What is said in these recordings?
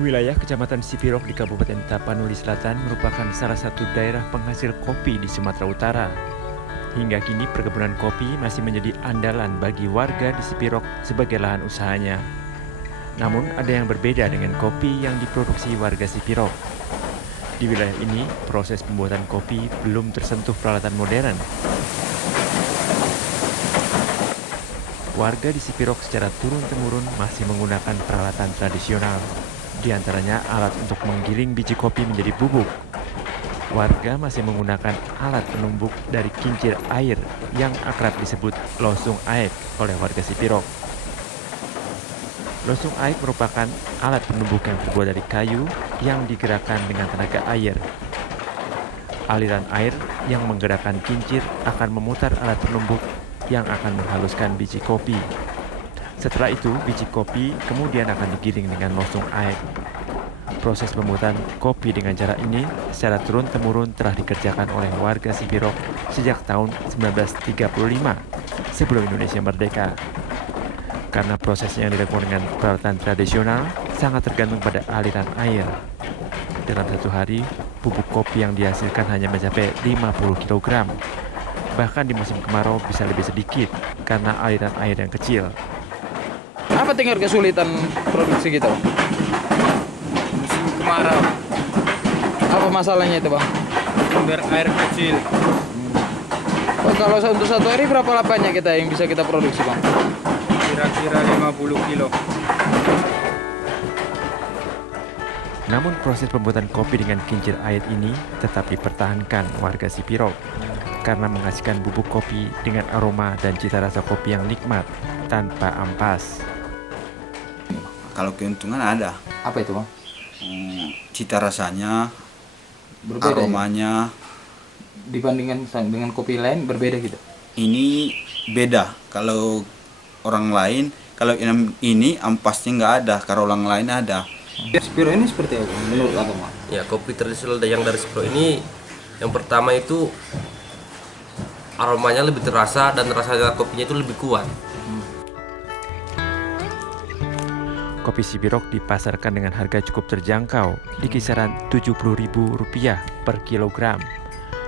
Wilayah Kecamatan Sipirok di Kabupaten Tapanuli Selatan merupakan salah satu daerah penghasil kopi di Sumatera Utara. Hingga kini perkebunan kopi masih menjadi andalan bagi warga di Sipirok sebagai lahan usahanya. Namun ada yang berbeda dengan kopi yang diproduksi warga Sipirok. Di wilayah ini, proses pembuatan kopi belum tersentuh peralatan modern. Warga di Sipirok secara turun-temurun masih menggunakan peralatan tradisional, di antaranya alat untuk menggiling biji kopi menjadi bubuk. Warga masih menggunakan alat penumbuk dari kincir air yang akrab disebut losung aek oleh warga Sipirok. Losung aek merupakan alat penumbuk yang terbuat dari kayu yang digerakkan dengan tenaga air. Aliran air yang menggerakkan kincir akan memutar alat penumbuk yang akan menghaluskan biji kopi. Setelah itu, biji kopi kemudian akan digiling dengan losung aek. Proses pembuatan kopi dengan cara ini secara turun-temurun telah dikerjakan oleh warga Sipirok sejak tahun 1935, sebelum Indonesia merdeka. Karena prosesnya yang dilakukan dengan peralatan tradisional, sangat tergantung pada aliran air. Dalam satu hari, bubuk kopi yang dihasilkan hanya mencapai 50 kg. Bahkan di musim kemarau bisa lebih sedikit karena aliran air yang kecil. Apa tinggal kesulitan produksi gitu? Musim kemarau, Apa masalahnya itu, Bang? sumber air kecil. Oh, kalau untuk satu hari berapa lapanya kita yang bisa kita produksi, Bang? Kira-kira 50 kilo. Namun proses pembuatan kopi dengan kincir air ini tetap dipertahankan warga Sipirok karena menghasilkan bubuk kopi dengan aroma dan cita rasa kopi yang nikmat tanpa ampas. Kalau keuntungan ada, Apa itu, Bang? cita rasanya, Berbeda aromanya, dibandingkan dengan kopi lain berbeda gitu. ini beda. Kalau orang lain, kalau ini ampasnya nggak ada, kalau orang lain ada. Spiro ini seperti apa menurut Abang? Ya, kopi tradisional yang dari Sipiro ini yang pertama itu aromanya lebih terasa dan rasanya kopinya itu lebih kuat. Kopi Sipirok dipasarkan dengan harga cukup terjangkau di kisaran Rp70.000 per kilogram.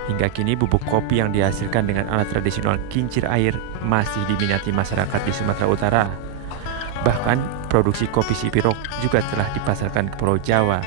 Hingga kini bubuk kopi yang dihasilkan dengan alat tradisional kincir air masih diminati masyarakat di Sumatera Utara. Bahkan produksi kopi Sipirok juga telah dipasarkan ke Pulau Jawa